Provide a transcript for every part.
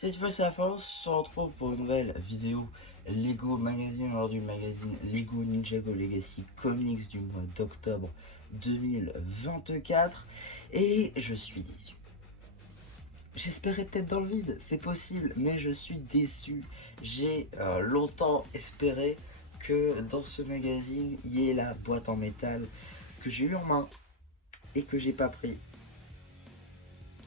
Cette fois c'est la fin, on se retrouve pour une nouvelle vidéo Lego Magazine, aujourd'hui le magazine Lego Ninjago Legacy Comics du mois d'octobre 2024 et je suis déçu. J'espérais peut-être dans le vide, c'est possible, mais je suis déçu. J'ai longtemps espéré que dans ce magazine il y ait la boîte en métal que j'ai eu en main et que j'ai pas pris.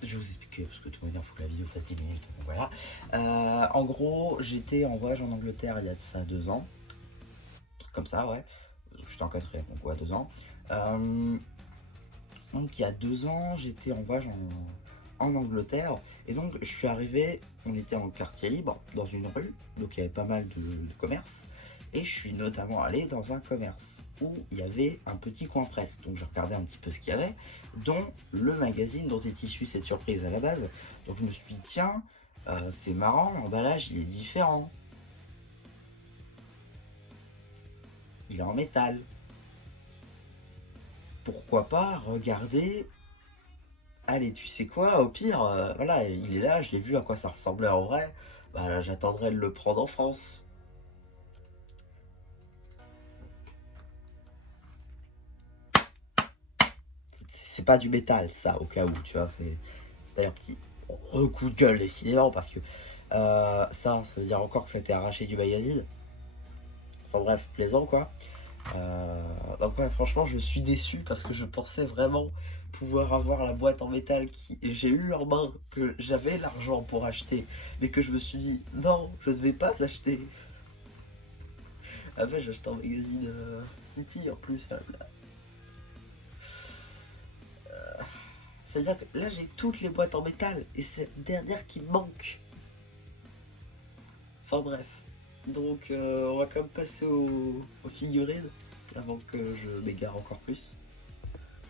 Je vais vous expliquer parce que de toute manière il faut que la vidéo fasse 10 minutes, donc voilà. En gros, j'étais en voyage en Angleterre il y a de ça 2 ans. Un truc comme ça, ouais. J'étais en quatrième, donc ouais, 2 ans. Donc il y a 2 ans, j'étais en voyage en Angleterre. Et donc je suis arrivé, on était en quartier libre, dans une rue, donc il y avait pas mal de commerces. Et je suis notamment allé dans un commerce où il y avait un petit coin presse. Donc j'ai regardé un petit peu ce qu'il y avait, dont le magazine dont est issue cette surprise à la base. Donc je me suis dit, tiens, c'est marrant, l'emballage il est différent. Il est en métal. Pourquoi pas regarder. Allez, tu sais quoi, au pire, voilà, il est là, je l'ai vu à quoi ça ressemblait en vrai. Bah, j'attendrai de le prendre en France. C'est pas du métal, ça, au cas où, tu vois. C'est d'ailleurs petit coup de gueule, décidément, parce que ça veut dire encore que ça a été arraché du magazine. Enfin bref, plaisant, quoi. Donc ouais, franchement, je suis déçu parce que je pensais vraiment pouvoir avoir la boîte en métal qui j'ai eu en main, que j'avais l'argent pour acheter, mais que je me suis dit non, je ne vais pas acheter. Après, j'ai acheté un magazine City en plus à la place. C'est-à-dire que là, j'ai toutes les boîtes en métal et c'est la dernière qui me manque. Enfin bref. Donc, on va quand même passer aux figurines avant que je m'égare encore plus.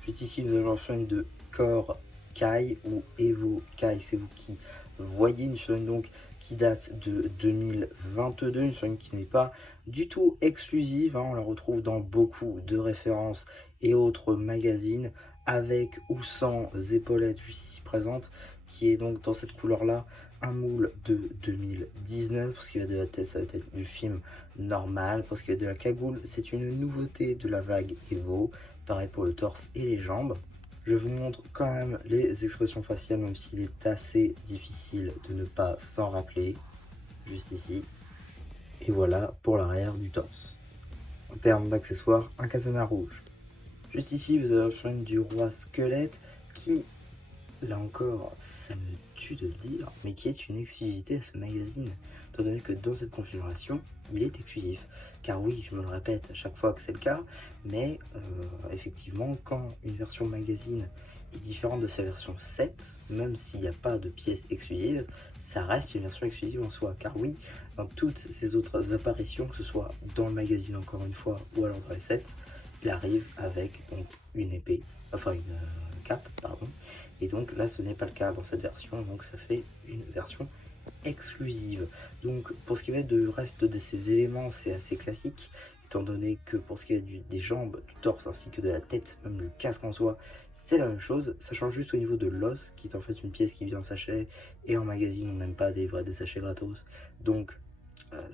Juste ici, nous avons un flingue de Core Kai ou Evo Kai, c'est vous qui voyez, une flingue donc qui date de 2022, une flingue qui n'est pas du tout exclusive, hein, on la retrouve dans beaucoup de références et autres magazines, avec ou sans épaulettes juste ici présentes, qui est donc dans cette couleur là, un moule de 2019. Pour ce qui va de la tête, ça va être du film normal. Pour ce qui va de la cagoule, c'est une nouveauté de la vague Evo. Pareil pour le torse et les jambes. Je vous montre quand même les expressions faciales, même s'il est assez difficile de ne pas s'en rappeler. Juste ici. Et voilà pour l'arrière du torse. En termes d'accessoires, un katana rouge. Juste ici, vous avez un flingue du roi squelette qui, là encore, ça me tue de le dire, mais qui est une exclusivité à ce magazine, étant donné que dans cette configuration, il est exclusif. Car oui, je me le répète à chaque fois que c'est le cas, mais effectivement, quand une version magazine est différente de sa version 7, même s'il n'y a pas de pièces exclusives, ça reste une version exclusive en soi. Car oui, dans toutes ces autres apparitions, que ce soit dans le magazine encore une fois, ou alors dans les 7, il arrive avec donc une épée, enfin une cape, pardon. Et donc là, ce n'est pas le cas dans cette version, donc ça fait une version exclusive. Donc pour ce qui va être du reste de ces éléments, c'est assez classique, étant donné que pour ce qui va être des jambes, du torse ainsi que de la tête, même le casque en soi, c'est la même chose. Ça change juste au niveau de l'os, qui est en fait une pièce qui vient en sachet, et en magazine on n'aime pas délivrer des sachets gratos. Donc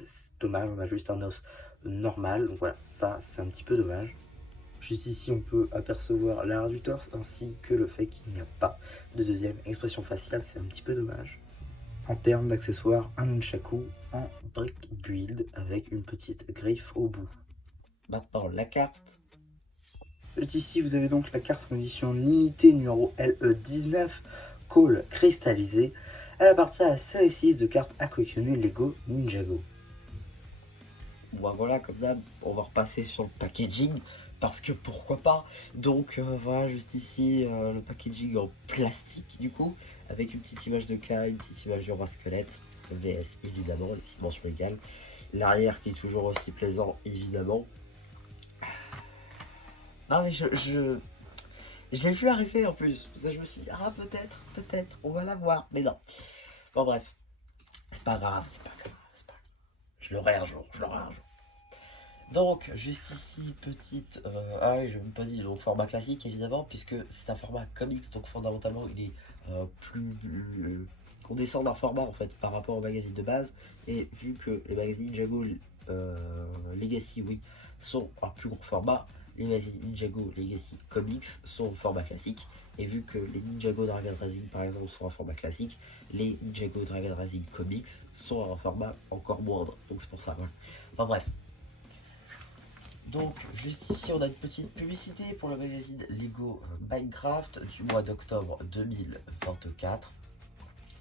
c'est dommage, on a juste un os normal, donc voilà, ça c'est un petit peu dommage. Juste ici, on peut apercevoir l'arrière du torse ainsi que le fait qu'il n'y a pas de deuxième expression faciale, c'est un petit peu dommage. En termes d'accessoires, un nunchaku en brick build avec une petite griffe au bout. Maintenant, la carte. Juste ici, vous avez donc la carte en édition limitée numéro LE19, Call cristallisé. Elle appartient à la série 6 de cartes à collectionner Lego Ninjago. Bon, voilà, comme d'hab, on va repasser sur le packaging. Parce que pourquoi pas. Donc voilà, juste ici le packaging en plastique du coup, avec une petite image de K, une petite image du roi squelette, VS évidemment, les petites mentions égales. L'arrière qui est toujours aussi plaisant évidemment. Non mais je l'ai vu arriver en plus, parce que je me suis dit ah peut-être, on va la voir, mais non. Bon bref, c'est pas grave, c'est pas grave. Je l'aurai un jour, Donc, juste ici, petite... ah oui, je n'ai même pas dit, donc format classique, évidemment, puisque c'est un format comics, donc fondamentalement, il est plus... on descend d'un format, en fait, par rapport au magazine de base, et vu que les magazines Ninjago Legacy, oui, sont un plus gros format, les magazines Ninjago Legacy Comics sont au format classique, et vu que les Ninjago Dragon Racing, par exemple, sont un format classique, les Ninjago Dragon Racing Comics sont un format encore moindre, donc c'est pour ça, voilà. Enfin bref. Donc, juste ici, on a une petite publicité pour le magazine Lego Minecraft du mois d'octobre 2024.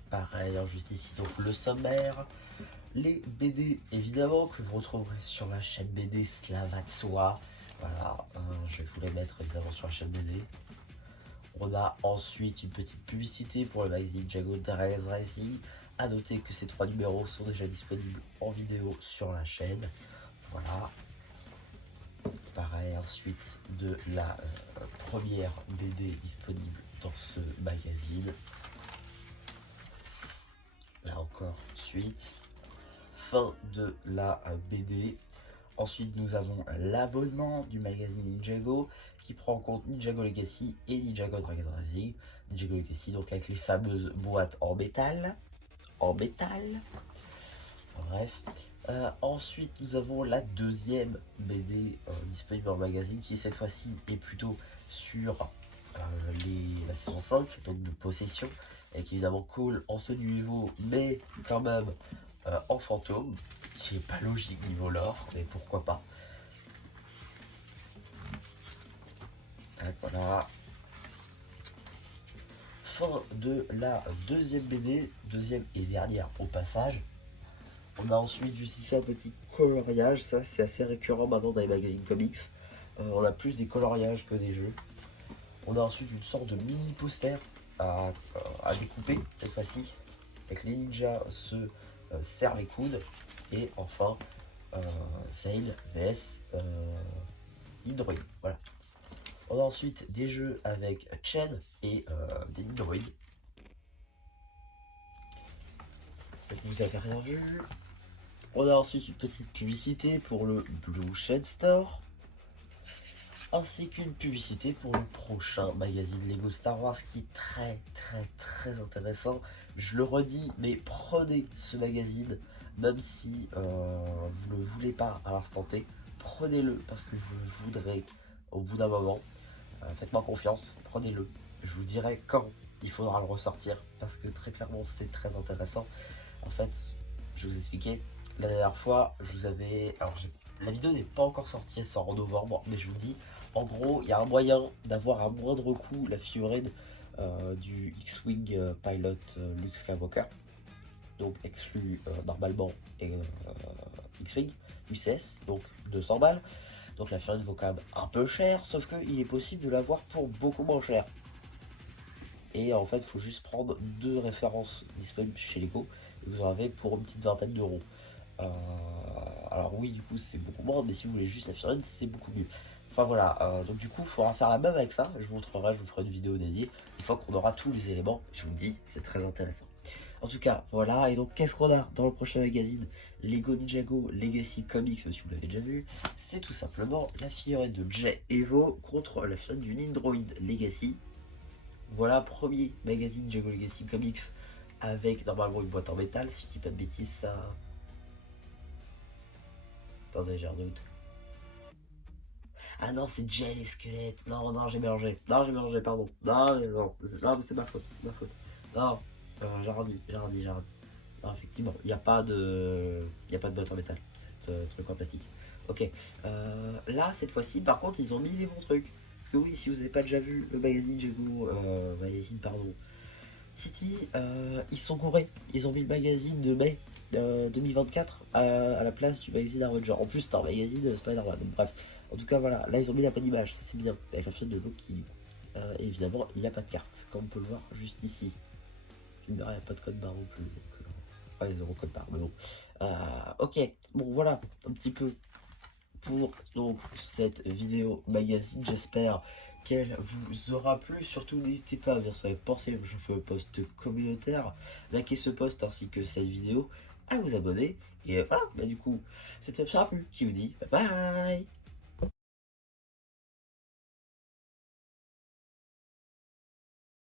Pareil, hein, juste ici, donc le sommaire. Les BD, évidemment, que vous retrouverez sur ma chaîne BD, cela va de soi. Voilà, je vais vous les mettre évidemment sur la chaîne BD. On a ensuite une petite publicité pour le magazine Ninjago Dragon Racing. A noter que ces 3 numéros sont déjà disponibles en vidéo sur la chaîne. Voilà. Pareil, ensuite de la première BD disponible dans ce magazine. Là encore, suite. Fin de la BD. Ensuite, nous avons l'abonnement du magazine Ninjago qui prend en compte Ninjago Legacy et Ninjago Dragon Racing. Ninjago Legacy, donc avec les fameuses boîtes en métal. Bref. Ensuite, nous avons la deuxième BD disponible dans le magazine qui, cette fois-ci, est plutôt sur la saison 5, donc de Possession, avec évidemment Cole en tenue Evo, mais quand même en fantôme, ce qui n'est pas logique niveau lore, mais pourquoi pas. Donc, voilà. Fin de la deuxième BD, deuxième et dernière au passage. On a ensuite juste ici un petit coloriage, ça c'est assez récurrent maintenant dans les magazines comics. On a plus des coloriages que des jeux. On a ensuite une sorte de mini poster à découper cette fois-ci, avec les ninjas se serrent les coudes. Et enfin, Sail vs Hydroid. Voilà. On a ensuite des jeux avec Chen et des Hydroids. Vous avez rien vu. On a ensuite une petite publicité pour le Blue Shed Store, ainsi qu'une publicité pour le prochain magazine Lego Star Wars qui est très intéressant. Je le redis, mais prenez ce magazine, même si vous ne le voulez pas à l'instant T, prenez-le parce que je le voudrais au bout d'un moment. Faites-moi confiance, prenez-le. Je vous dirai quand il faudra le ressortir parce que très clairement c'est très intéressant. En fait, je vais vous expliquer. La dernière fois, je vous avais... Alors, la vidéo n'est pas encore sortie, elle sort en novembre, mais je vous dis, en gros, il y a un moyen d'avoir à moindre coût la figurine du X-Wing Pilot Luke Skywalker. Donc, exclu normalement X-Wing, UCS, donc 200 balles. Donc, la figurine vaut quand même un peu cher, sauf qu'il est possible de l'avoir pour beaucoup moins cher. Et en fait, il faut juste prendre 2 références disponibles chez Lego, et vous en avez pour une petite vingtaine d'euros. Alors oui, du coup c'est beaucoup moins, mais si vous voulez juste la figurine, c'est beaucoup mieux. Enfin voilà, donc du coup il faudra faire la même avec ça. Je vous montrerai, je vous ferai une vidéo dédiée une fois qu'on aura tous les éléments. Je vous le dis, c'est très intéressant. En tout cas, voilà. Et donc qu'est-ce qu'on a dans le prochain magazine Lego Ninjago Legacy Comics, si vous l'avez déjà vu? C'est tout simplement la figurine de Jay Evo contre la figurine du Nindroid Legacy. Voilà, premier magazine Ninjago Legacy Comics avec normalement une boîte en métal. Si je dis pas de bêtises, ça... Attendez, j'ai un doute. Ah non, c'est Jay les squelettes. Non, j'ai mélangé. Non, j'ai mélangé, pardon. Non, mais c'est ma faute. Non, j'ai radis. Non, effectivement, il n'y a pas de boîte en métal. Cette truc en plastique. Ok. Là, cette fois-ci, par contre, ils ont mis les bons trucs. Parce que oui, si vous n'avez pas déjà vu le magazine City, ils sont gourés. Ils ont mis le magazine de mai 2024 à la place du magazine Avenger. En plus, c'est un magazine Spider-Man. Bref, en tout cas, voilà. Là, ils ont mis la pas d'image. Ça, c'est bien. Avec la fille de Loki. Évidemment, il n'y a pas de carte. Comme on peut le voir juste ici. Il n'y a pas de code barre non plus. Donc, ouais, ils auront code barre. Mais bon. Ok. Bon, voilà. Un petit peu pour donc cette vidéo magazine. J'espère qu'elle vous aura plu. Surtout n'hésitez pas à dire ce que vous avez pensé. Je fais le post communautaire, likez ce post ainsi que cette vidéo à vous abonner. Et voilà, bah du coup, c'était Charles qui vous dit bye bye.